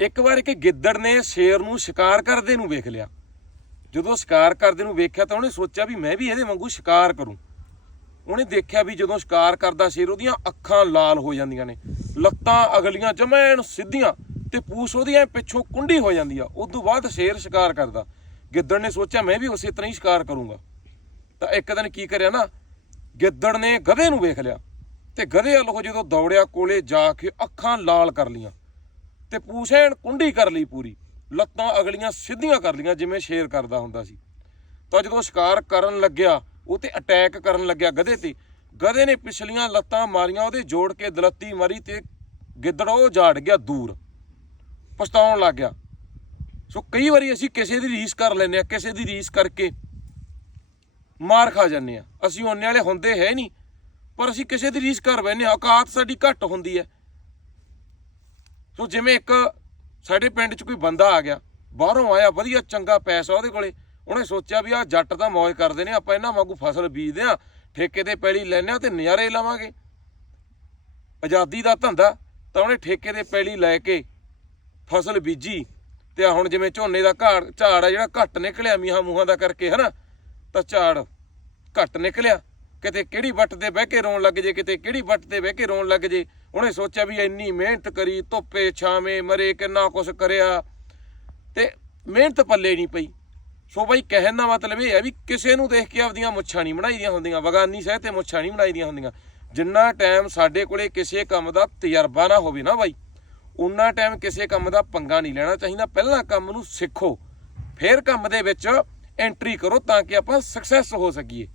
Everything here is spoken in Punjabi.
ਇੱਕ ਵਾਰ ਇੱਕ ਗਿੱਦੜ ਨੇ ਸ਼ੇਰ ਨੂੰ ਸ਼ਿਕਾਰ ਕਰਦੇ ਨੂੰ ਵੇਖ ਲਿਆ। ਜਦੋਂ ਸ਼ਿਕਾਰ ਕਰਦੇ ਨੂੰ ਵੇਖਿਆ ਤਾਂ ਉਹਨੇ ਸੋਚਿਆ ਵੀ ਮੈਂ ਵੀ ਇਹਦੇ ਵਾਂਗੂ ਸ਼ਿਕਾਰ ਕਰੂੰ। ਉਹਨੇ ਦੇਖਿਆ ਵੀ ਜਦੋਂ ਸ਼ਿਕਾਰ ਕਰਦਾ ਸ਼ੇਰ, ਉਹਦੀਆਂ ਅੱਖਾਂ ਲਾਲ ਹੋ ਜਾਂਦੀਆਂ ਨੇ। ਲੱਤਾਂ ਅਗਲੀਆਂ ਜਮੈਣ ਸਿੱਧੀਆਂ ਤੇ ਪੂਛ ਉਹਦੀ ਐ ਪਿੱਛੋਂ ਕੁੰਡੀ ਹੋ ਜਾਂਦੀ ਆ। ਉਸ ਤੋਂ ਬਾਅਦ ਸ਼ੇਰ ਸ਼ਿਕਾਰ ਕਰਦਾ। ਗਿੱਦੜ ਨੇ ਸੋਚਿਆ, ਮੈਂ ਵੀ ਉਸੇ ਤਰ੍ਹਾਂ ਹੀ ਸ਼ਿਕਾਰ ਕਰੂੰਗਾ। ਤਾਂ ਇੱਕ ਦਿਨ ਕੀ ਕਰਿਆ ਨਾ, ਗਿੱਦੜ ਨੇ ਗਧੇ ਨੂੰ ਵੇਖ ਲਿਆ ਤੇ ਗਧੇ ਵੱਲ ਉਹ ਜਦੋਂ ਦੌੜਿਆ, ਕੋਲੇ ਜਾ ਕੇ ਅੱਖਾਂ ਲਾਲ ਕਰ ਲੀਆਂ ਤੇ ਪੂਛ ਕੁੰਡੀ ਕਰ ਲਈ ਪੂਰੀ। ਲੱਤਾਂ ਅਗਲੀਆਂ ਸਿੱਧੀਆਂ ਕਰ ਲੀਆਂ ਜਿਵੇਂ ਸ਼ੇਰ ਕਰਦਾ ਹੁੰਦਾ ਸੀ। ਤਾਂ ਜਦੋਂ ਸ਼ਿਕਾਰ ਕਰਨ ਲੱਗਿਆ, ਉਹ ਤੇ ਅਟੈਕ ਕਰਨ ਲੱਗਿਆ ਗਧੇ ਤੇ, ਗਧੇ ਨੇ ਪਿਛਲੀਆਂ ਲੱਤਾਂ ਮਾਰੀਆਂ, ਉਹਦੇ ਜੋੜ ਕੇ ਦਲੱਤੀ ਮਾਰੀ ਤੇ ਗਿੱਦੜ ਉਹ ਝਾੜ ਗਿਆ ਦੂਰ। ਪਛਤਾਉਣ ਲੱਗ ਗਿਆ। ਸੋ ਕਈ ਵਾਰੀ ਅਸੀਂ ਕਿਸੇ ਦੀ ਰੀਸ ਕਰ ਲੈਂਦੇ ਆ ਕਿਸੇ ਦੀ ਰੀਸ ਕਰਕੇ ਮਾਰ ਖਾ ਜਾਂਦੇ ਆ ਅਸੀਂ ਉਹਨੇ ਵਾਲੇ ਹੁੰਦੇ ਹੈ ਨਹੀਂ, ਪਰ ਅਸੀਂ ਕਿਸੇ ਦੀ ਰੀਸ ਕਰ ਬੈਨੇ ਔਕਾਤ ਸਾਡੀ ਘੱਟ ਹੁੰਦੀ ਹੈ। ਸੋ ਜਿਵੇਂ ਇੱਕ ਸਾਡੇ ਪਿੰਡ 'ਚ ਕੋਈ ਬੰਦਾ ਆ ਗਿਆ, ਬਾਹਰੋਂ ਆਇਆ, ਵਧੀਆ ਚੰਗਾ ਪੈਸਾ ਉਹਦੇ ਕੋਲੇ, ਉਹਨੇ ਸੋਚਿਆ ਵੀ ਆ ਜੱਟ ਤਾਂ ਮौज ਕਰਦੇ ਨੇ, ਆਪਾਂ ਇਹਨਾਂ ਵਾਂਗੂ ਫਸਲ ਬੀਜਦੇ ਆ ਠੇਕੇ ਤੇ ਪੈਲੀ ਲੈਨੇ ਆ ਤੇ ਨਜ਼ਾਰੇ ਲਵਾਂਗੇ। ਆਜ਼ਾਦੀ ਦਾ ਧੰਦਾ, ਤਾਂ ਉਹਨੇ ਠੇਕੇ ਤੇ ਪੈਲੀ ਲੈ ਕੇ ਫਸਲ ਬੀਜੀ, ਤੇ ਹੁਣ ਜਿਵੇਂ ਝੋਨੇ ਦਾ ਘਾੜ, ਝਾੜ ਆ ਜਿਹੜਾ ਘੱਟ ਨਿਕਲਿਆ ਮੀਹਾਂ ਮੂਹਾਂ ਦਾ ਕਰਕੇ, ਹਨਾ? ਤਾਂ ਝਾੜ ਘੱਟ ਨਿਕਲਿਆ, ਕਿਤੇ ਕਿਹੜੀ ਵੱਟ ਤੇ ਬਹਿ ਕੇ ਰੋਣ ਲੱਗ ਜੇ, ਕਿਤੇ ਕਿਹੜੀ ਵੱਟ ਤੇ ਬਹਿ ਕੇ ਰੋਣ ਲੱਗ ਜੇ। ਉਹਨੇ ਸੋਚਿਆ ਵੀ ਇੰਨੀ ਮਿਹਨਤ ਕਰੀ, ਧੁੱਪੇ ਛਾਵੇਂ, ਮਰੇ, ਕਿੰਨਾ ਕੁਛ ਕਰਿਆ। ਤੇ ਮਿਹਨਤ ਪੱਲੇ ਨਹੀਂ ਪਈ। ਸੋ ਬਾਈ, ਕਹਿਣ ਦਾ ਮਤਲਬ ਇਹ ਹੈ ਵੀ ਕਿਸੇ ਨੂੰ ਦੇਖ ਕੇ ਆਪਦੀਆਂ ਮੁੱਛਾਂ ਨਹੀਂ ਬਣਾਈਦੀਆਂ ਹੁੰਦੀਆਂ, ਵਗਾਨੀ ਸਹਿ ਤੇ ਮੁੱਛਾਂ ਨਹੀਂ ਬਣਾਈਦੀਆਂ ਹੁੰਦੀਆਂ। ਜਿੰਨਾ ਟਾਈਮ ਸਾਡੇ ਕੋਲੇ ਕਿਸੇ ਕੰਮ ਦਾ ਤਜਰਬਾ ਨਾ ਹੋਵੇ ਨਾ ਬਾਈ, ਉਨਾ ਟਾਈਮ ਕਿਸੇ ਕੰਮ ਦਾ ਪੰਗਾ ਨਹੀਂ ਲੈਣਾ ਚਾਹੀਦਾ। ਪਹਿਲਾਂ ਕੰਮ ਨੂੰ ਸਿੱਖੋ, ਫਿਰ ਕੰਮ ਦੇ ਵਿੱਚ ਐਂਟਰੀ ਕਰੋ ਤਾਂ ਕਿ ਆਪਾਂ ਸਕਸੈਸ ਹੋ ਸਕੀਏ।